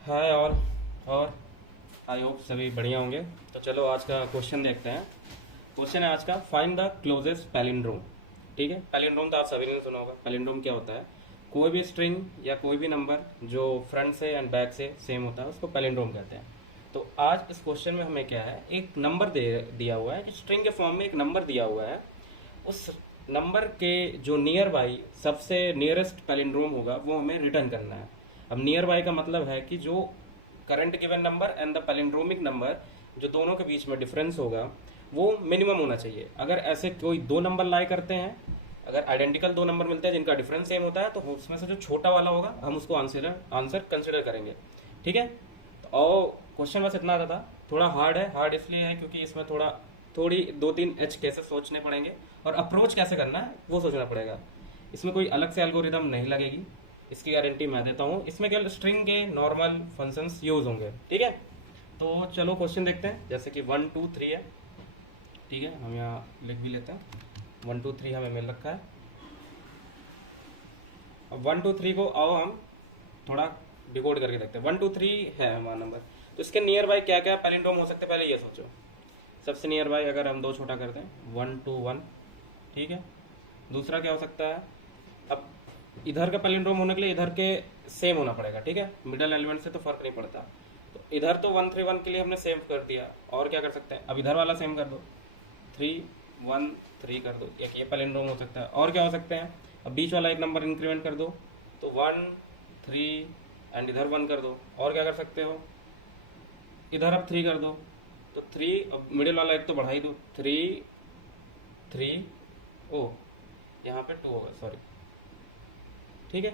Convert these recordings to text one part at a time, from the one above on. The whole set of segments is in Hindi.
Hi all. और आई होप सभी बढ़िया होंगे। तो चलो आज का क्वेश्चन देखते हैं। क्वेश्चन है आज का, फाइंड द क्लोजेस्ट पैलिंड्रोम। ठीक है, पैलिंड्रोम तो आप सभी ने सुना होगा। पैलिंड्रोम क्या होता है? कोई भी स्ट्रिंग या कोई भी नंबर जो फ्रंट से एंड बैक से सेम होता है उसको पैलिंड्रोम कहते हैं। तो आज इस क्वेश्चन में हमें क्या है, एक नंबर दिया हुआ है, स्ट्रिंग के फॉर्म में एक नंबर दिया हुआ है। उस नंबर के जो नियर बाई सबसे नियरेस्ट पैलिंड्रोम होगा वो हमें रिटर्न करना है। अब नियर बाई का मतलब है कि जो current given number and the palindromic number, जो दोनों के बीच में डिफरेंस होगा वो मिनिमम होना चाहिए। अगर ऐसे कोई दो नंबर लाई करते हैं, अगर आइडेंटिकल दो नंबर मिलते हैं जिनका डिफरेंस सेम होता है, तो उसमें से जो छोटा वाला होगा हम उसको आंसर कंसिडर करेंगे। ठीक है। और क्वेश्चन बस इतना आता था। थोड़ा हार्ड है। हार्ड इसलिए है क्योंकि इसमें थोड़ी दो तीन एच कैसे सोचने पड़ेंगे और अप्रोच कैसे करना है वो सोचना पड़ेगा। इसमें कोई अलग से एल्गोरिदम नहीं लगेगी, इसकी गारंटी मैं देता हूँ। इसमें केवल स्ट्रिंग के नॉर्मल फंक्शंस यूज होंगे। ठीक है। तो चलो क्वेश्चन देखते हैं। जैसे कि 1 2 3 है। ठीक है, हम यहाँ लिख भी लेते हैं। 1 2 3 हमें मिल रखा है। अब 1 2 3 को आओ हम थोड़ा डिकोड करके देखते हैं। 1 2 3 है हमारा नंबर, तो इसके नियर बाई क्या क्या पैलिंड्रोम हो सकते हैं पहले ये सोचो। सबसे नियर बाई अगर हम दो छोटा करते हैं, 1 2 1। ठीक है। दूसरा क्या हो सकता है? अब इधर का पैलिंड्रोम होने के लिए इधर के सेम होना पड़ेगा। ठीक है, मिडल एलिमेंट से तो फर्क नहीं पड़ता। तो इधर तो 1 3 1 के लिए हमने सेम कर दिया। और क्या कर सकते हैं? अब इधर वाला सेम कर दो, 3 1 3 कर दो। एक ये पैलिंड्रोम हो सकता है। और क्या हो सकते हैं? अब बीच वाला एक नंबर इंक्रीमेंट कर दो, तो 1 3 एंड इधर 1 कर दो। और क्या कर सकते हो? इधर अब 3 कर दो, तो 3, अब मिडिल वाला एक तो बढ़ा ही दो, 3 3 ओ यहाँ पे 2 होगा, सॉरी। ठीक है,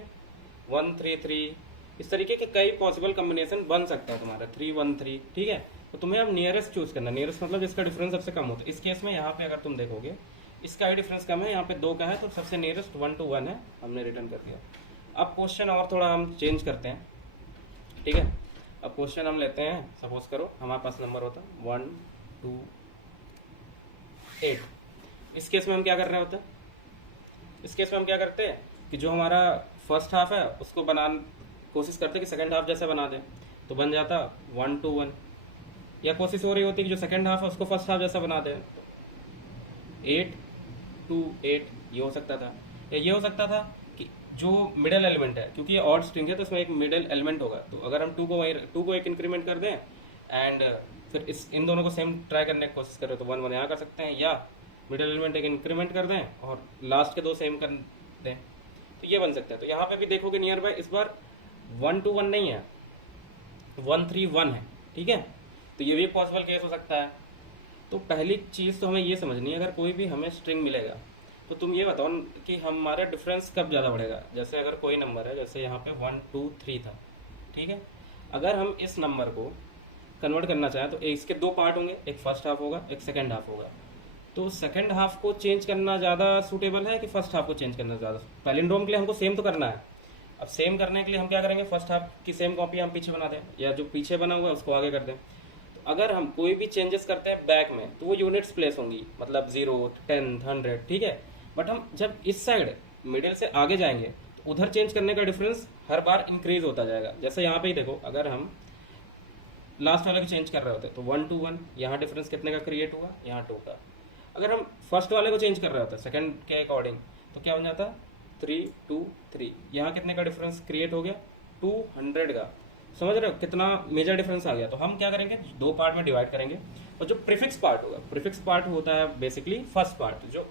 1 3 3। इस तरीके के कई पॉसिबल कम्बिनेशन बन सकता है तुम्हारा, 3 1 3। ठीक है। तो तुम्हें अब नियरेस्ट चूज करना। नियरेस्ट मतलब जिसका डिफरेंस सबसे कम होता है। इस केस में यहाँ पे अगर तुम देखोगे इसका ही डिफरेंस कम है, यहाँ पे 2 का है, तो सबसे नियरेस्ट 1 2 1 है, हमने रिटर्न कर दिया। अब क्वेश्चन और थोड़ा हम चेंज करते हैं। ठीक है। अब क्वेश्चन हम लेते हैं, सपोज करो हमारे पास नंबर होता है 1 2 8। इस केस में हम क्या कर रहे होते हैं? इस केस में हम क्या करते हैं कि जो हमारा फर्स्ट हाफ है उसको कोशिश करते हैं कि सेकंड हाफ जैसा बना दें, तो बन जाता 1 2 1। या कोशिश हो रही होती है कि जो सेकंड हाफ है उसको फर्स्ट हाफ जैसा बना दें, 8 2 8। ये हो सकता था। या ये हो सकता था कि जो मिडिल एलिमेंट है, क्योंकि ये ऑड स्ट्रिंग है तो इसमें एक मिडिल एलिमेंट होगा, तो अगर हम 2 को एक इंक्रीमेंट कर दें एंड फिर इन दोनों को सेम ट्राई करने की कोशिश करें, तो 1 1 यहाँ कर सकते हैं। या मिडिल एलिमेंट एक इंक्रीमेंट कर दें और लास्ट के दो सेम कर दें, तो ये बन सकता है। तो यहाँ पे भी देखोगे नियर बाय इस बार 1 2 1 नहीं है, 1 3 1 है। ठीक है। तो ये भी एक पॉसिबल केस हो सकता है। तो पहली चीज़ तो हमें ये समझनी है, अगर कोई भी हमें स्ट्रिंग मिलेगा तो तुम ये बताओ कि हमारा डिफरेंस कब ज़्यादा बढ़ेगा। जैसे अगर कोई नंबर है, जैसे यहाँ पे 1 2 3 था। ठीक है। अगर हम इस नंबर को कन्वर्ट करना चाहें तो इसके दो पार्ट होंगे, एक फर्स्ट हाफ होगा एक सेकेंड हाफ होगा। तो सेकेंड हाफ को चेंज करना ज़्यादा सूटेबल है कि फर्स्ट हाफ को चेंज करना ज़्यादा? पैलिंड्रोम के लिए हमको सेम तो करना है। अब सेम करने के लिए हम क्या करेंगे? फर्स्ट हाफ की सेम कॉपी हम पीछे बना दें, या जो पीछे बना हुआ है उसको आगे कर दें। तो अगर हम कोई भी चेंजेस करते हैं बैक में तो वो यूनिट्स प्लेस होंगी, मतलब 0 10 100। ठीक है। बट हम जब इस साइड मिडिल से आगे जाएंगे तो उधर चेंज करने का डिफरेंस हर बार इंक्रीज होता जाएगा। जैसे यहाँ पे ही देखो, अगर हम लास्ट वाले को चेंज कर रहे होते तो 1 2 1, यहाँ डिफरेंस कितने का क्रिएट हुआ? यहाँ 2 का। अगर हम फर्स्ट वाले को चेंज कर रहे होते सेकंड के अकॉर्डिंग, तो क्या बन जाता? 3 2 3। यहाँ कितने का डिफरेंस क्रिएट हो गया? 200 का। समझ रहे हो कितना मेजर डिफरेंस आ गया? तो हम क्या करेंगे, दो पार्ट में डिवाइड करेंगे। और जो प्रीफिक्स पार्ट होगा, प्रीफिक्स पार्ट होता है बेसिकली फर्स्ट पार्ट, जो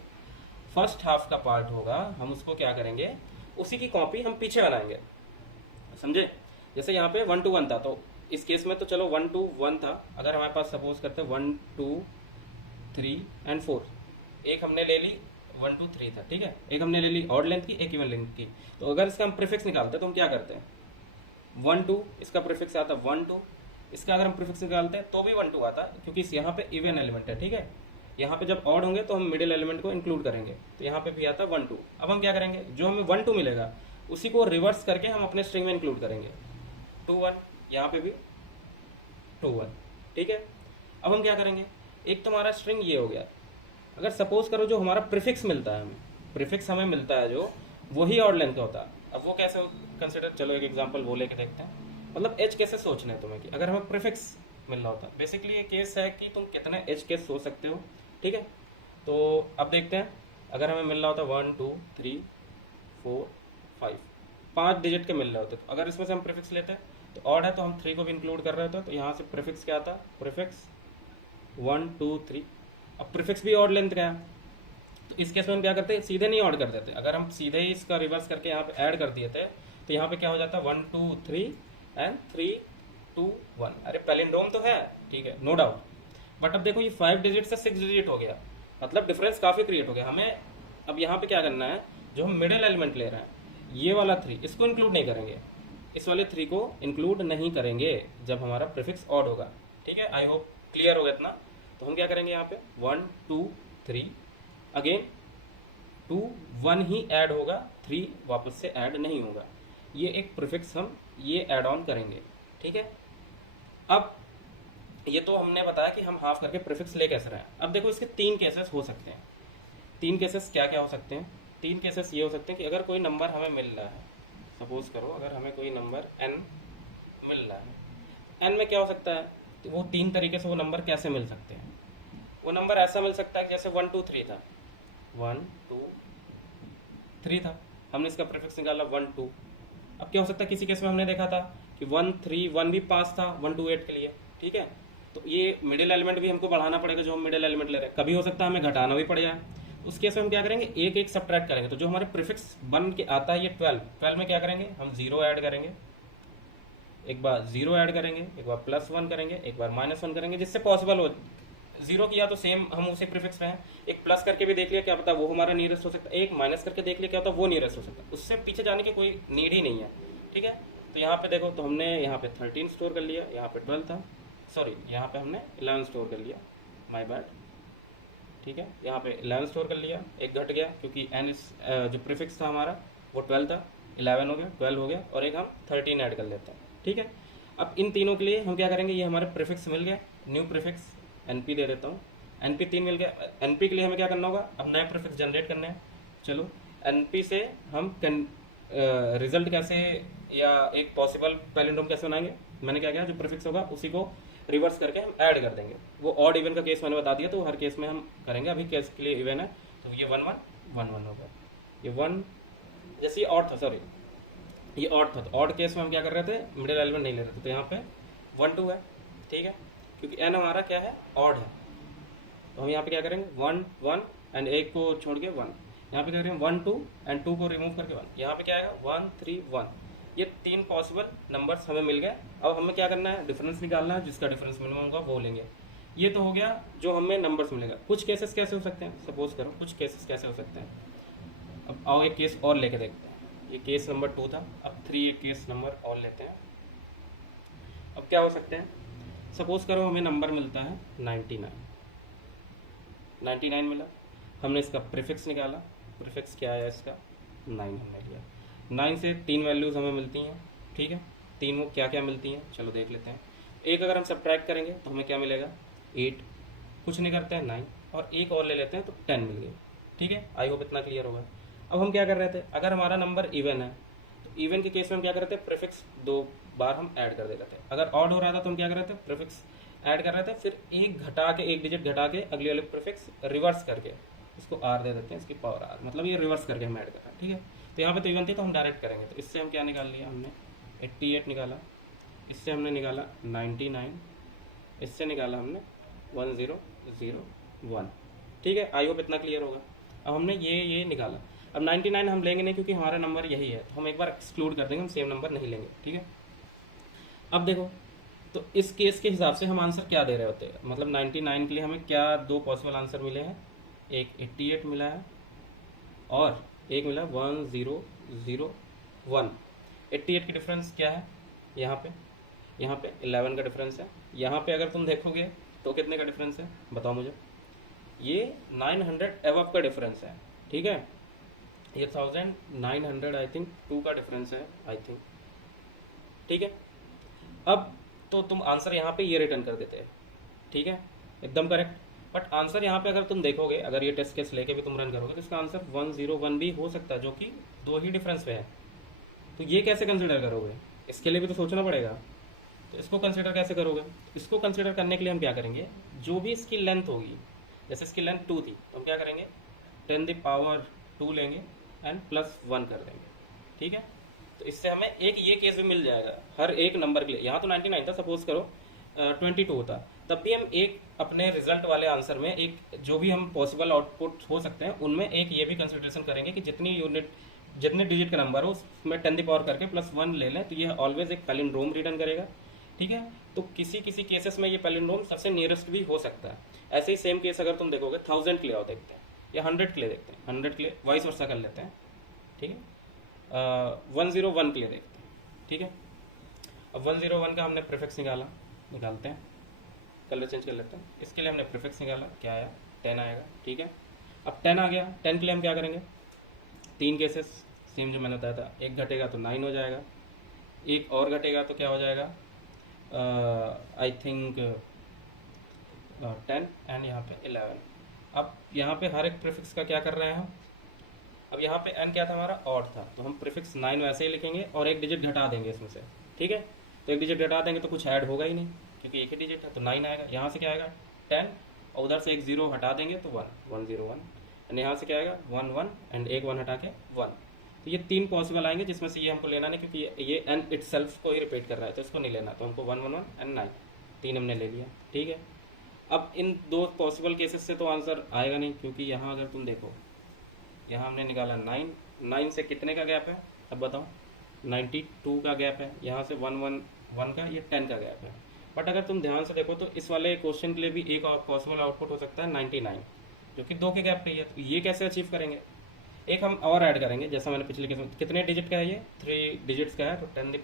फर्स्ट हाफ का पार्ट होगा हम उसको क्या करेंगे, उसी की कॉपी हम पीछे बनाएंगे। समझे? जैसे यहाँ पे 1 2 1 था, तो इस केस में तो चलो 1 2 1 था। अगर हमारे पास सपोज करते 1 2 3 एंड 4, एक हमने ले ली 1 2 3 था। ठीक है। एक हमने ले ली ऑड लेंथ की, एक इवन लेंथ की। तो अगर इसका हम प्रीफिक्स निकालते तो हम क्या करते हैं? 1 2, इसका प्रीफिक्स आता 1 2। इसका अगर हम प्रीफिक्स निकालते हैं तो भी 1 2 आता, क्योंकि यहाँ पे इवन एलिमेंट है। ठीक है। यहाँ पे जब ऑड होंगे तो हम मिडिल एलिमेंट को इंक्लूड करेंगे, तो यहाँ पे भी आता 1 2। अब हम क्या करेंगे, जो हमें 1 2 मिलेगा उसी को रिवर्स करके हम अपने स्ट्रिंग में इंक्लूड करेंगे। 2 1, यहाँ पे भी 2 1। ठीक है। अब हम क्या करेंगे, एक तो हमारा स्ट्रिंग ये हो गया। अगर सपोज करो जो हमारा प्रीफिक्स मिलता है, हमें प्रीफिक्स मिलता है जो, वही ऑड लेंथ का होता है। अब वो कैसे कंसिडर, चलो एक एग्जांपल वो लेके देखते हैं। मतलब एज केसेस सोचने हैं तुम्हें कि अगर हमें प्रीफिक्स मिल रहा होता, बेसिकली ये केस है कि तुम कितने एज केस सोच सकते हो। ठीक है, तो अब देखते हैं, अगर हमें मिल रहा होता 1 2 3 4 5, 5 डिजिट के मिल रहे होते, तो अगर इसमें से हम प्रीफिक्स लेते हैं तो ऑड है तो हम 3 को भी इंक्लूड कर रहे होते, तो यहाँ से प्रीफिक्स क्या आता, प्रीफिक्स 1 2 3। अब प्रीफिक्स भी ऑड लेंथ का है, तो इस केस में हम क्या करते हैं, सीधे नहीं ऑड कर देते, अगर हम सीधे ही इसका रिवर्स करके यहाँ पे ऐड कर दिए थे तो यहाँ पे क्या हो जाता है 1 2 3 एंड 3 2 1। अरे पैलिंड्रोम तो है, ठीक है, नो डाउट, बट अब देखो ये 5 डिजिट से 6 डिजिट हो गया, मतलब डिफरेंस काफ़ी क्रिएट हो गया। हमें अब यहाँ पे क्या करना है, जो हम मिडिल एलिमेंट ले रहे हैं ये वाला 3, इसको इंक्लूड नहीं करेंगे, इस वाले 3 को इंक्लूड नहीं करेंगे जब हमारा प्रीफिक्स ऑड होगा। ठीक है, आई होप क्लियर होगा इतना। तो हम क्या करेंगे यहाँ पे 1 2 3, अगेन 2 1 ही ऐड होगा, 3 वापस से ऐड नहीं होगा, ये एक प्रीफिक्स हम ये ऐड ऑन करेंगे। ठीक है, अब ये तो हमने बताया कि हम हाफ करके प्रीफिक्स ले कैसे रहे हैं। अब देखो इसके 3 केसेस हो सकते हैं। 3 केसेस क्या क्या हो सकते हैं, 3 केसेस ये हो सकते हैं कि अगर कोई नंबर हमें मिल रहा है, सपोज करो अगर हमें कोई नंबर n मिल रहा है, n में क्या हो सकता है, तो वो 3 तरीके से वो नंबर कैसे मिल सकते हैं। वो नंबर ऐसा मिल सकता है जैसे 1 2 3 था, 1 2 3 था, हमने इसका प्रीफिक्स निकाला 1 2। अब क्या हो सकता है, किसी केस में हमने देखा था कि 1 3 1 भी पास था 1 2 8 के लिए। ठीक है, तो ये मिडिल एलिमेंट भी हमको बढ़ाना पड़ेगा, जो हम मिडिल एलिमेंट ले रहे हैं, कभी हो सकता है हमें घटाना भी पड़ जाए। उस केस में हम क्या करेंगे, एक एक सब्ट्रैक्ट करेंगे, तो जो हमारे प्रीफिक्स बन के आता है ये 12 में क्या करेंगे, हम 0 ऐड करेंगे, एक बार 0 ऐड करेंगे, एक बार +1 करेंगे, एक बार -1 करेंगे, जिससे पॉसिबल हो। 0 किया तो सेम हम उसी प्रीफिक्स में हैं, एक प्लस करके भी देख लिया, क्या पता वो हमारा नियरेस्ट हो सकता है, एक माइनस करके देख लिया, क्या पता वो नियरेस्ट हो सकता है, उससे पीछे जाने की कोई नीड ही नहीं है। ठीक है, तो यहाँ पे देखो, तो हमने यहाँ पे 13 स्टोर कर लिया, यहाँ पे 12 था, सॉरी यहाँ पे हमने 11 स्टोर कर लिया, माय बैड। ठीक है, यहाँ पे 11 स्टोर कर लिया, एक घट गया क्योंकि n जो प्रीफिक्स था हमारा वो 12 था, 11 हो गया, 12 हो गया, और एक हम 13 ऐड कर लेते हैं। ठीक है, अब इन तीनों के लिए हम क्या करेंगे, ये हमारे प्रीफिक्स मिल गया, न्यू प्रीफिक्स np दे देता हूँ, np 3 मिल गया। np के लिए हमें क्या करना होगा, अब नए प्रीफिक्स जनरेट करने हैं। चलो np से हम रिजल्ट कैसे या एक पॉसिबल पैलिंड्रोम कैसे बनाएंगे, मैंने क्या किया, जो प्रीफिक्स होगा उसी को रिवर्स करके हम ऐड कर देंगे। वो ऑड इवन का केस मैंने बता दिया, तो हर केस में हम करेंगे, अभी केस के लिए इवन है, तो ये 1 1 1 1 होगा, ये 1 जैसे ये ऑड था, सॉरी ये ऑड था, तो ऑड केस में हम क्या कर रहे थे, मिडिल एलिमेंट नहीं ले रहे थे, तो यहाँ पे 1 2 है। ठीक है, क्योंकि n हमारा क्या है, ऑड है, तो हम यहाँ पे क्या करेंगे 1 1 एंड एक को छोड़ के 1, यहाँ पे क्या करेंगे 1 2 एंड 2 को रिमूव करके 1, यहाँ पे क्या आएगा 1 3 1। ये 3 पॉसिबल नंबर्स हमें मिल गए। अब हमें क्या करना है, डिफरेंस निकालना है, जिसका डिफरेंस मिनिमम होगा वो लेंगे। ये तो हो गया जो हमें नंबर्स मिलेगा। कुछ केसेस कैसे हो सकते हैं, सपोज करो कुछ केसेस कैसे हो सकते हैं। अब आओ एक केस और लेके देखते हैं, ये केस नंबर 2 था, अब 3 एक केस नंबर और लेते हैं। अब क्या हो सकते हैं, सपोज करो हमें नंबर मिलता है 99 मिला, हमने इसका प्रीफिक्स निकाला, प्रीफिक्स क्या है इसका 9 हमने लिया, 9 से 3 वैल्यूज़ हमें मिलती हैं। ठीक है, 3 वो क्या क्या मिलती हैं, चलो देख लेते हैं। एक अगर हम सब्ट्रैक्ट करेंगे तो हमें क्या मिलेगा 8, कुछ नहीं करते हैं 9, और एक और ले लेते हैं तो 10 मिल गई। ठीक है, आई होप इतना क्लियर होगा। अब हम क्या कर रहे थे, अगर हमारा नंबर इवन है तो इवन के केस में हम क्या कर रहे थे, प्रीफिक्स 2 बार हम ऐड कर देते थे। अगर ऑड हो रहा था तो हम क्या कर रहे थे, प्रीफिक्स ऐड कर रहे थे, फिर एक घटा के, एक डिजिट घटा के अगले वाले प्रीफिक्स रिवर्स करके इसको r दे देते हैं, इसकी पावर r, मतलब ये रिवर्स करके हम ऐड कर रहे हैं। ठीक है, तो यहाँ पे तो इवन थी तो हम डायरेक्ट करेंगे, तो इससे हम क्या निकाल लिया, हमने 88 निकाला, इससे हमने निकाला 99, इससे निकाला हमने 1001। ठीक है, आई होप इतना क्लियर होगा। अब हमने ये निकाला, अब 99 हम लेंगे नहीं क्योंकि हमारा नंबर यही है, तो हम एक बार एक्सक्लूड कर देंगे, हम सेम नंबर नहीं लेंगे। ठीक है, अब देखो तो इस केस के हिसाब से हम आंसर क्या दे रहे होते हैं, मतलब 99 के लिए हमें क्या 2 पॉसिबल आंसर मिले हैं, एक 88 मिला है और एक मिला 1001। 88 की डिफरेंस क्या है, यहाँ पे 11 का डिफरेंस है। यहाँ पे अगर तुम देखोगे तो कितने का डिफरेंस है बताओ मुझे, ये 900 एवब का डिफरेंस है। ठीक है, ये 1900 आई थिंक 2 का डिफरेंस है आई थिंक। ठीक है, अब तो तुम आंसर यहाँ पे ये रिटर्न कर देते हैं। ठीक है, एकदम करेक्ट, बट आंसर यहाँ पे अगर तुम देखोगे, अगर ये टेस्ट केस लेके भी तुम रन करोगे तो इसका आंसर 101 भी हो सकता है, जो कि 2 ही डिफरेंस पे है। तो ये कैसे कंसिडर करोगे, इसके लिए भी तो सोचना पड़ेगा। तो इसको कंसिडर कैसे करोगे? इसको कंसिडर करने के लिए हम क्या करेंगे, जो भी इसकी लेंथ होगी, जैसे इसकी लेंथ 2 थी तो हम क्या करेंगे 10⁻² लेंगे एंड +1 कर देंगे। ठीक है, तो इससे हमें एक ये केस भी मिल जाएगा हर एक नंबर के लिए। यहाँ तो 99 था, सपोज करो 22 होता, तब भी हम एक अपने रिजल्ट वाले आंसर में एक जो भी हम पॉसिबल आउटपुट हो सकते हैं उनमें एक ये भी कंसिडरेशन करेंगे कि जितने डिजिट का नंबर हो उसमें 10 दी पावर करके +1 ले लें, तो ये ऑलवेज एक पैलिंड्रोम रिटर्न करेगा। ठीक है, तो किसी किसी केसेस में ये पैलिंड्रोम सबसे नियरेस्ट भी हो सकता है। ऐसे ही सेम केस अगर तुम देखोगे 1000 के लिए आओ देखते हैं, या 100 के लिए देखते हैं, 100 के लिए वाइस वर्सा कर लेते हैं। ठीक है, 101 के लिए देखते हैं। ठीक है, अब 101 का हमने प्रीफिक्स निकालते हैं, कलर चेंज कर लेते हैं। इसके लिए हमने प्रीफिक्स निकाला, क्या आया 10 आएगा। ठीक है, अब 10 आ गया, 10 के लिए हम क्या करेंगे, 3 केसेस सेम जो मैंने बताया था, एक घटेगा तो 9 हो जाएगा, एक और घटेगा तो क्या हो जाएगा आई थिंक 10 एंड यहाँ पे 11। अब यहाँ पे हर एक प्रीफिक्स का क्या कर रहे हैं हम, अब यहाँ पे n क्या था हमारा, ऑड था, तो हम प्रीफिक्स 9 वैसे ही लिखेंगे और एक डिजिट घटा देंगे इसमें से। ठीक है, तो एक डिजिट घटा देंगे तो कुछ ऐड होगा ही नहीं क्योंकि एक ही डिजिट है, तो 9 आएगा। यहाँ से क्या आएगा 10 और उधर से एक 0 हटा देंगे तो 101 एंड यहाँ से क्या आएगा 11 एंड एक 1 हटा के 1। तो ये 3 पॉसिबल आएंगे जिसमें से ये हमको लेना नहीं क्योंकि ये n इटसेल्फ को ही रिपीट कर रहा है, तो इसको नहीं लेना, तो हमको 111 एंड 9 3 हमने ले लिया। ठीक है, अब इन 2 पॉसिबल केसेस से तो आंसर आएगा नहीं क्योंकि यहाँ अगर तुम देखो, यहाँ हमने निकाला 9 से कितने का गैप है, अब बताओ 92 का गैप है, यहाँ से 111 का, ये 10 का गैप है। बट अगर तुम ध्यान से देखो तो इस वाले क्वेश्चन के लिए भी एक और पॉसिबल आउटपुट हो सकता है 99 जो कि 2 के गैप पे ही है। तो ये कैसे अचीव करेंगे, एक हम और ऐड करेंगे, जैसा मैंने पिछले केस में, कितने डिजिट का है ये 3 डिजिट्स का है, तो 10⁻³ +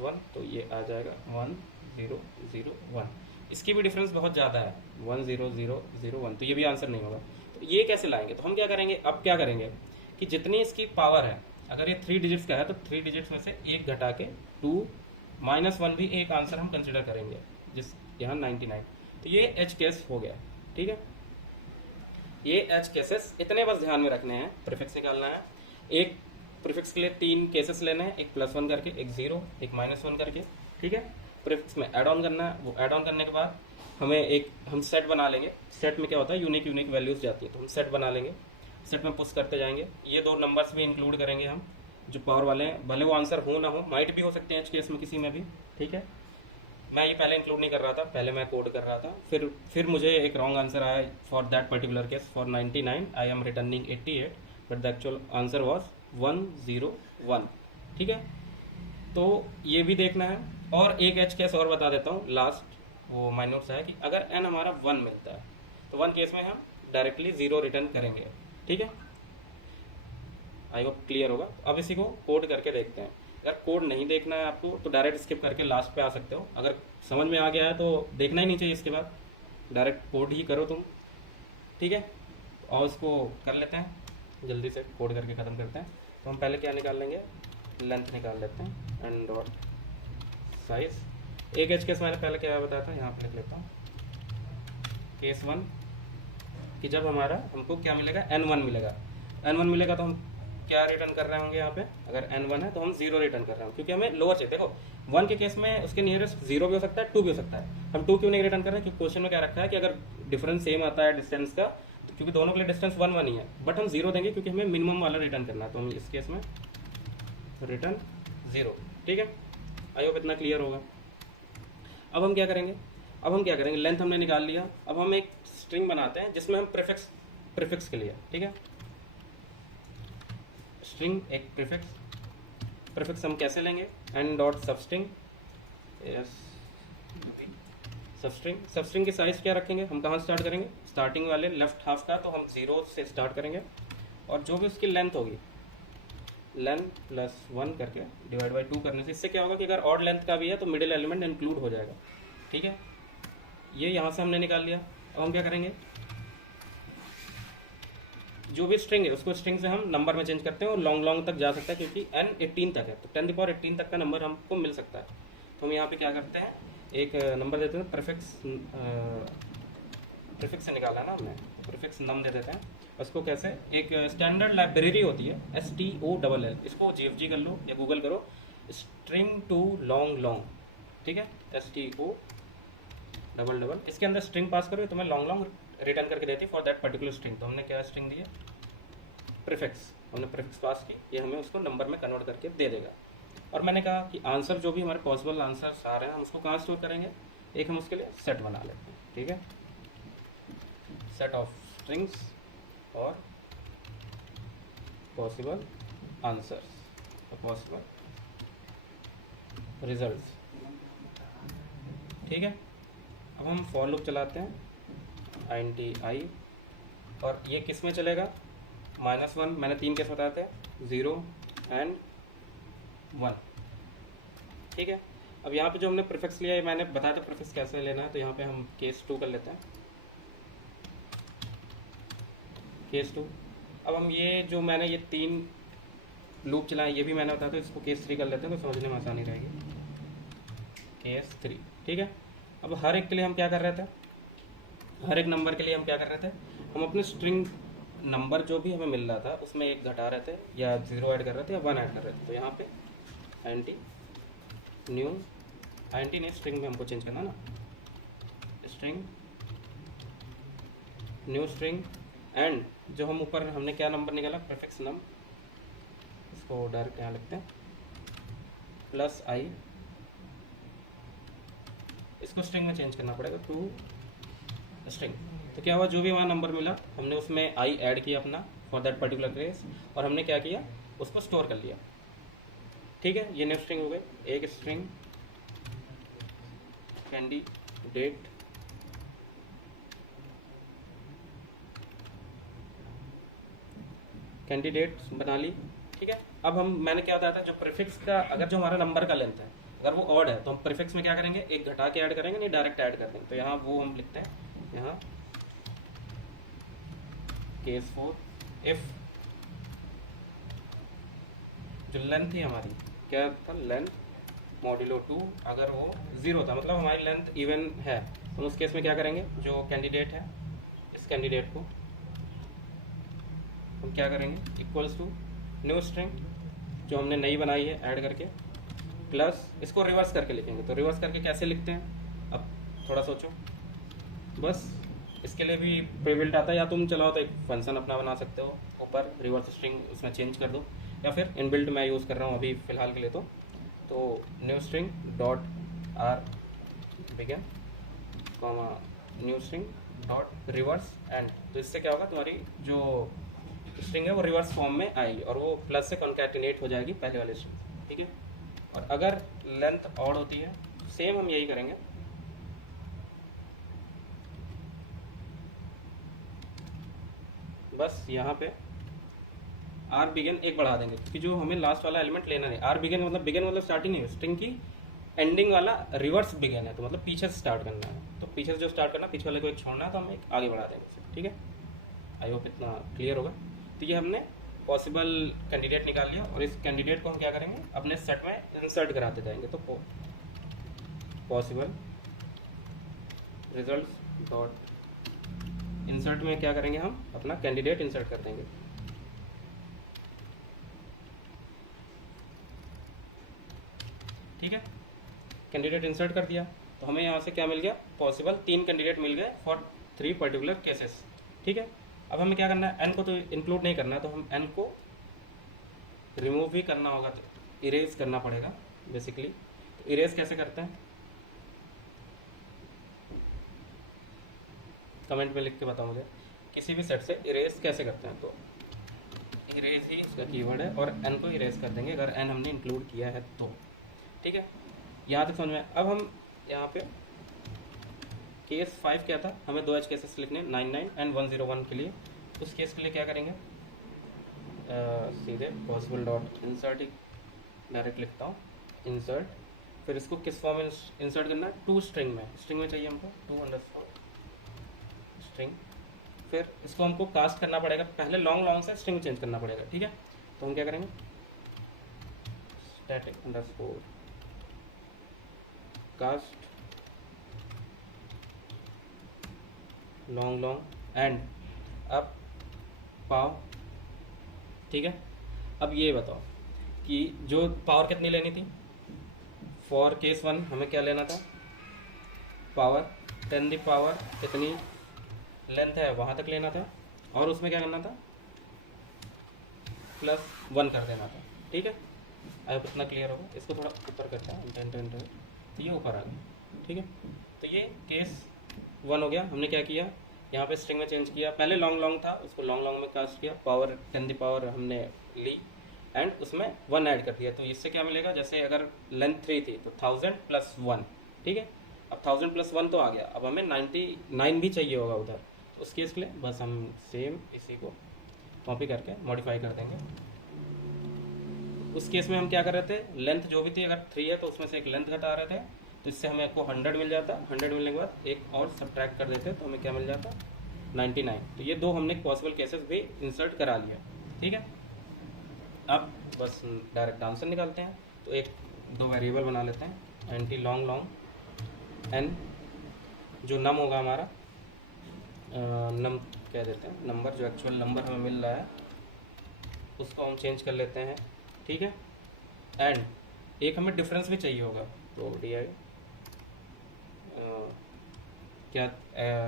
1 तो ये आ जाएगा 1001। इसकी भी डिफरेंस बहुत ज़्यादा है 10001, तो ये भी आंसर नहीं होगा। तो ये कैसे लाएंगे, तो हम क्या करेंगे, अब क्या करेंगे कि जितनी इसकी पावर है, अगर ये 3 डिजिट्स का है तो 3 डिजिट्स में से एक घटा के 2 -1 भी एक आंसर हम कंसिडर करेंगे, जिस यहाँ 99। तो ये एच केस हो गया। ठीक है, ये एच केसेस इतने बस ध्यान में रखने हैं, प्रीफिक्स निकालना है। एक प्रीफिक्स के लिए 3 केसेस लेने हैं, एक +1 करके, एक 0, एक -1 करके। ठीक है, प्रीफिक्स में ऐड ऑन करना है, वो ऐड ऑन करने के बाद हम सेट बना लेंगे। सेट में क्या होता है, यूनिक वैल्यूज जाती है, तो हम सेट बना लेंगे, सेट में पुश करते जाएंगे। ये 2 नंबर्स भी इंक्लूड करेंगे हम जो पावर वाले हैं, भले वो आंसर हो ना हो, माइट भी हो सकते हैं एच केस में किसी में भी। ठीक है, मैं ये पहले इंक्लूड नहीं कर रहा था, पहले मैं कोड कर रहा था, फिर मुझे एक रॉन्ग आंसर आया for that particular case, for 99 I am returning 88 but the actual answer was 101। ठीक है, तो ये भी देखना है। और एक एच केस और बता देता हूँ लास्ट, वो माइन्यूट सा है कि अगर n हमारा 1 मिलता है तो 1 केस में हम डायरेक्टली 0 रिटर्न करेंगे। ठीक है, आई होप क्लियर होगा। अब इसी को कोड करके देखते हैं। अगर कोड नहीं देखना है आपको तो डायरेक्ट स्किप करके लास्ट पे आ सकते हो, अगर समझ में आ गया है तो देखना ही नहीं चाहिए, इसके बाद डायरेक्ट कोड ही करो तुम। ठीक है, और इसको कर लेते हैं जल्दी से, कोड करके ख़त्म करते हैं। तो हम पहले क्या निकाल लेंगे, लेंथ निकाल लेते हैं एंड डॉट साइज। एक एच केस मैंने पहले क्या बताया था, यहाँ पे लिख लेता हूँ केस 1 कि जब हमको क्या मिलेगा, n1 मिलेगा। n1 मिलेगा तो हम क्या रिटर्न कर रहे होंगे यहाँ पे, अगर n1 है तो हम 0 रिटर्न कर रहे होंगे क्योंकि हमें लोअर चाहिए। देखो 1 के केस में उसके नियरेस्ट 0 भी हो सकता है, 2 भी हो सकता है। हम 2 क्यों नहीं रिटर्न कर रहे हैं, क्योंकि क्वेश्चन में क्या रखा है कि अगर डिफरेंस सेम आता है डिस्टेंस का, तो क्योंकि दोनों के लिए डिस्टेंस 1 ही है, बट हम 0 देंगे क्योंकि हमें मिनिमम वाला रिटर्न करना है, तो हम इस केस में रिटर्न 0। ठीक है, आई होप इतना क्लियर होगा। अब हम क्या करेंगे, लेंथ हमने निकाल लिया। अब हम एक स्ट्रिंग बनाते हैं जिसमें हम प्रीफिक्स के लिए, ठीक है, स्ट्रिंग एक प्रीफिक्स हम कैसे लेंगे, n डॉट सबस्ट्रिंग, सबस्ट्रिंग की साइज क्या रखेंगे, हम कहाँ स्टार्ट करेंगे, स्टार्टिंग वाले लेफ्ट हाफ का, तो हम 0 से स्टार्ट करेंगे और जो भी उसकी लेंथ होगी लेंथ +1 करके डिवाइड बाई 2 करने से इससे क्या होगा कि अगर ऑड लेंथ का भी है तो मिडिल एलिमेंट इंक्लूड हो जाएगा। ठीक है, ये यहाँ से हमने निकाल लिया। अब हम क्या करेंगे, जो भी स्ट्रिंग है उसको स्ट्रिंग से हम नंबर में चेंज करते हैं और लॉन्ग तक जा सकता है क्योंकि n 18 तक है, तो 10⁻18 तक का नंबर हमको मिल सकता है। तो हम यहाँ पे क्या करते हैं, एक नंबर देते हैं, प्रीफिक्स से निकाला है ना हमने, प्रीफिक्स नम दे देते हैं। उसको कैसे, एक स्टैंडर्ड लाइब्रेरी होती है STOLL, इसको GFG कर लो या गूगल करो, स्ट्रिंग टू लॉन्ग लॉन्ग, ठीक है, STO डबल डबल, इसके अंदर स्ट्रिंग पास करो तो मैं लॉन्ग लॉन्ग रिटर्न करके देती फॉर दैट पर्टिकुलर स्ट्रिंग। तो हमने क्या स्ट्रिंग दिया, प्रीफिक्स, हमने प्रीफिक्स पास की, ये हमें उसको नंबर में कन्वर्ट करके दे देगा। और मैंने कहा कि आंसर जो भी हमारे पॉसिबल आंसर्स आ रहे हैं हम उसको कहाँ स्टोर करेंगे, एक हम उसके लिए सेट बना लेते हैं, ठीक है, सेट ऑफ स्ट्रिंग्स और पॉसिबल आंसर्स और पॉसिबल रिजल्ट्स, ठीक है। अब हम फॉर लूप चलाते हैं INT I, और ये किस में चलेगा, -1, मैंने 3 केस बताए थे, 0 एंड 1, ठीक है। अब यहाँ पे जो हमने प्रीफिक्स लिया है मैंने बताया था प्रीफिक्स कैसे लेना है, तो यहाँ पे हम केस 2 कर लेते हैं, केस 2। अब हम ये जो मैंने ये 3 लूप चलाए ये भी मैंने बताया था, इसको केस 3 कर लेते हैं तो समझने में आसानी रहेगी, केस 3, ठीक है। अब हर एक के लिए हम क्या कर रहे थे, हर एक नंबर के लिए हम क्या कर रहे थे, हम अपने स्ट्रिंग नंबर जो भी हमें मिल रहा था उसमें एक घटा रहे थे या 0 ऐड कर रहे थे या 1 ऐड कर रहे थे। तो यहाँ पे INT न्यू, INT ने स्ट्रिंग में हमको चेंज करना ना, स्ट्रिंग न्यू स्ट्रिंग एंड जो हम ऊपर हमने क्या नंबर निकाला, प्रीफिक्स नम, इसको डायरेक्ट यहाँ लिखते हैं, +I, इसको स्ट्रिंग में चेंज करना पड़ेगा टू स्ट्रिंग। तो क्या हुआ, जो भी हमारा नंबर मिला हमने उसमें I ऐड किया अपना फॉर दैट पर्टिकुलर केस, और हमने क्या किया, उसको स्टोर कर लिया, ठीक है। ये न्यू स्ट्रिंग हो गई, एक स्ट्रिंग कैंडिडेट बना ली, ठीक है। अब हम मैंने क्या बताया था, जो प्रीफिक्स का अगर जो हमारा नंबर का लेंथ है अगर वो ऑड है तो हम प्रीफिक्स में क्या करेंगे, एक घटा के ऐड करेंगे, नहीं डायरेक्ट ऐड कर देंगे। तो यहाँ वो हम लिखते हैं, यहाँ केस 4 इफ जो लेंथ थी हमारी क्या था, लेंथ मॉड्यूलो 2, अगर वो 0 था मतलब हमारी लेंथ इवन है, तो उस केस में क्या करेंगे, जो कैंडिडेट है इस कैंडिडेट को हम क्या करेंगे, इक्वल्स टू न्यू स्ट्रिंग जो हमने नई बनाई है ऐड करके, प्लस इसको रिवर्स करके लिखेंगे। तो रिवर्स करके कैसे लिखते हैं, अब थोड़ा सोचो, बस इसके लिए भी प्रीबिल्ट आता है, या तुम चलाओ तो एक फंक्शन अपना बना सकते हो ऊपर, रिवर्स स्ट्रिंग उसमें चेंज कर दो, या फिर इनबिल्ट मैं यूज़ कर रहा हूँ अभी फ़िलहाल के लिए। तो new string dot are begin comma new string dot reverse and, तो इससे क्या होगा, तुम्हारी जो स्ट्रिंग है वो रिवर्स फॉर्म में आएगी और वो प्लस से कॉन्कैटिनेट हो जाएगी पहले वाले स्ट्रिंग, ठीक है। और अगर लेंथ ऑड होती है सेम हम यही करेंगे, बस यहाँ पे आर बिगिन एक बढ़ा देंगे क्योंकि जो हमें लास्ट वाला एलिमेंट लेना है, आर बिगिन मतलब स्टार्टिंग नहीं है, स्ट्रिंग की एंडिंग वाला रिवर्स बिगिन है, तो मतलब पीछे से स्टार्ट करना है, तो पीछे से जो स्टार्ट करना पीछे वाले को एक छोड़ना है, तो हम एक आगे बढ़ा देंगे उसे, ठीक है। आई होप इतना क्लियर होगा। तो ये हमने पॉसिबल कैंडिडेट निकाल लिया और इस कैंडिडेट को हम क्या करेंगे, अपने सेट में इंसर्ट कराते जाएंगे। तो पॉसिबल रिजल्ट डॉट इंसर्ट में क्या करेंगे, हम अपना कैंडिडेट इंसर्ट कर देंगे, ठीक है। कैंडिडेट इंसर्ट कर दिया तो हमें यहाँ से क्या मिल गया, पॉसिबल 3 कैंडिडेट मिल गए फॉर 3 पर्टिकुलर केसेस, ठीक है। अब हमें क्या करना है, n को तो इंक्लूड नहीं करना है, तो हम n को रिमूव भी करना होगा, तो इरेज करना पड़ेगा बेसिकली। तो इरेज कैसे करते हैं, कमेंट में लिख के बताओ मुझे, किसी भी सेट से इरेज कैसे करते हैं। तो इरेज ही इसका कीवर्ड है और n को इरेज कर देंगे अगर n हमने इंक्लूड किया है तो, ठीक है। यहाँ तक समझ में। अब हम यहाँ पे केस 5 क्या था, हमें 2 एज केसेस लिखने 99 एंड 101 के लिए। उस केस के लिए क्या करेंगे, सीधे पॉसिबल डॉट इंसर्ट ही डायरेक्ट लिखता हूँ, इंसर्ट, फिर इसको किस फॉर्म में इंसर्ट करना है, टू स्ट्रिंग में चाहिए हमको, टू अंडरस्कोर स्ट्रिंग, फिर इसको हमको कास्ट करना पड़ेगा, पहले लॉन्ग से स्ट्रिंग चेंज करना पड़ेगा, ठीक है। तो हम क्या करेंगे, static underscore cast long and अब पाव, ठीक है। अब ये बताओ कि जो पावर कितनी लेनी थी, फॉर केस 1 हमें क्या लेना था, पावर 10 दी पावर कितनी लेंथ है वहाँ तक लेना था, और उसमें क्या करना था, +1 कर देना था। ठीक है, अब इतना क्लियर होगा। इसको थोड़ा ऊपर करता है, तो ये ऊपर आ गया। ठीक है, तो ये केस 1 हो गया। हमने क्या किया, यहाँ पे स्ट्रिंग में चेंज किया, पहले लॉन्ग लॉन्ग था उसको लॉन्ग लॉन्ग में कास्ट किया, पावर 10 दी पावर हमने ली एंड उसमें 1 ऐड कर दिया। तो इससे क्या मिलेगा, जैसे अगर लेंथ 3 थी तो 1000 + 1। ठीक है, अब 1000 + 1 तो आ गया, अब हमें 99 भी चाहिए होगा उधर। तो उस केस के लिए बस हम सेम इसी को कॉपी करके मॉडिफाई कर देंगे। उस केस में हम क्या कर रहे थे, लेंथ जो भी थी, अगर 3 है तो उसमें से एक लेंथ घटा रहे थे, तो इससे हमें को 100 मिल जाता। 100 मिलने के बाद एक और सब्ट्रैक्ट कर देते तो हमें क्या मिल जाता, 99। तो ये 2 हमने पॉसिबल केसेस भी इंसर्ट करा लिया। ठीक है, अब बस डायरेक्ट आंसर निकालते हैं। तो 2 वेरिएबल बना लेते हैं, एंटी लॉन्ग लॉन्ग एन, जो नम होगा हमारा, नम कह देते हैं, नंबर जो एक्चुअल नंबर हमें मिल रहा है उसको हम चेंज कर लेते हैं। ठीक है, एंड एक हमें डिफरेंस भी चाहिए होगा, तो डी आई क्या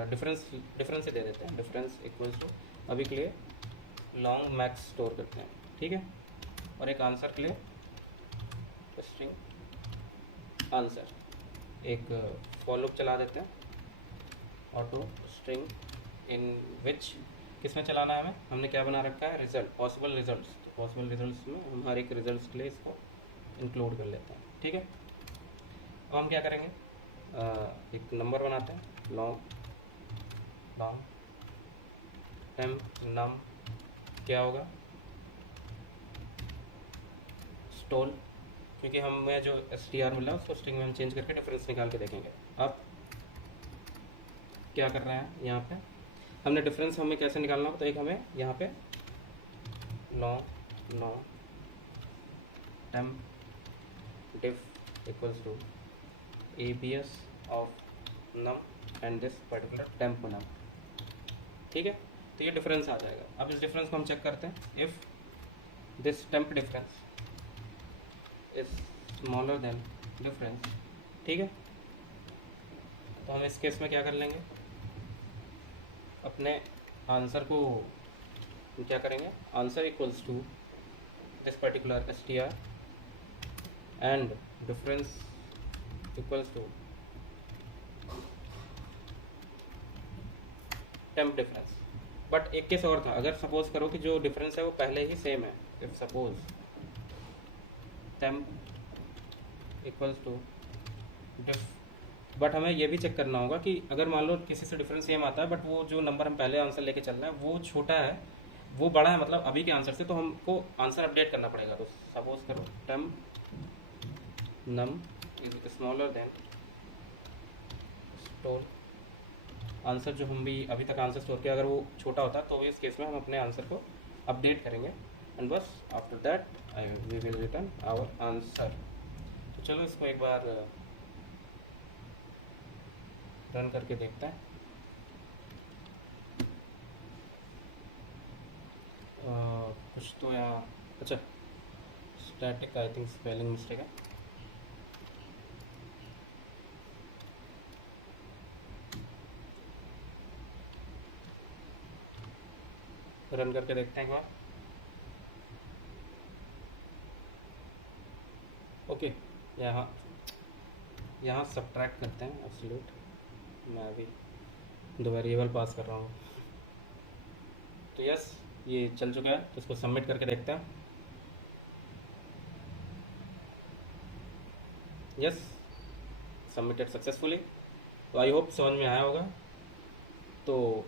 डिफरेंस ही दे देते हैं, डिफरेंस इक्वल्स टू, अभी के लिए लॉन्ग मैक्स स्टोर करते हैं। ठीक है, और एक आंसर के लिए स्ट्रिंग आंसर, एक फॉर लूप चला देते हैं, ऑटो स्ट्रिंग इन विच, किस में चलाना है हमें, हमने क्या बना रखा है, रिजल्ट, पॉसिबल रिजल्ट्स। तो पॉसिबल रिजल्ट्स में हम हर एक रिजल्ट्स के लिए इसको इंक्लूड कर लेते हैं। ठीक है, अब हम क्या करेंगे, एक नंबर बनाते हैं, लॉन्ग लॉन्ग टेम्प नम, क्या होगा, स्टोल, क्योंकि हमें जो str मिला है उसको स्ट्रिंग में हम चेंज करके डिफरेंस निकाल के देखेंगे। अब क्या कर रहे हैं, यहाँ पे हमने डिफरेंस हमें कैसे निकालना हो, तो एक हमें यहाँ पे long temp diff equals to abs of num and this particular temp num. ठीक है, तो ये डिफरेंस आ जाएगा। अब इस डिफरेंस को हम चेक करते हैं, if this temp difference is smaller then difference. ठीक है, तो हम इस केस में क्या कर लेंगे, अपने आंसर को क्या करेंगे, answer equals to this particular str and difference equals to temp difference. But एक केस और था, अगर सपोज करो कि जो डिफरेंस है वो पहले ही सेम है, if suppose temp equals to diff, but हमें ये भी चेक करना होगा कि अगर मान लो किसी से डिफरेंस सेम आता है बट वो जो नंबर हम पहले आंसर लेके चल रहे हैं वो छोटा है, वो बड़ा है मतलब अभी के आंसर से, तो हमको आंसर अपडेट करना पड़ेगा। तो सपोज करो temp num is smaller than store, answer जो हम भी अभी तक आंसर स्टोर किया अगर वो छोटा होता तो इस केस में हम अपने आंसर को अपडेट करेंगे, एंड बस after that we will return our answer. तो चलो इसको एक बार रन करके देखते हैं। कुछ तो यहाँ, अच्छा static, I think spelling mistake है। रन करके देखते हैं एक बार। ओके, यहाँ सब्ट्रैक्ट करते हैं एब्सोल्यूट, मैं अभी 2 वेरिएबल पास कर रहा हूँ। तो यस, ये चल चुका है, तो इसको सबमिट करके देखते हैं। Yes, submitted successfully. तो आई होप समझ में आया होगा। तो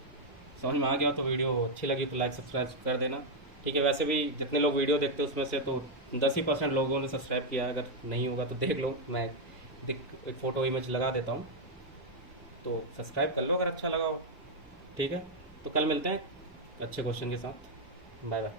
समझ में आ गया तो वीडियो अच्छी लगी तो लाइक सब्सक्राइब कर देना। ठीक है, वैसे भी जितने लोग वीडियो देखते हैं उसमें से तो 10% लोगों ने सब्सक्राइब किया, अगर नहीं होगा तो देख लो, मैं एक फ़ोटो इमेज लगा देता हूँ, तो सब्सक्राइब कर लो अगर अच्छा लगा हो। ठीक है, तो कल मिलते हैं अच्छे क्वेश्चन के साथ। Bye bye.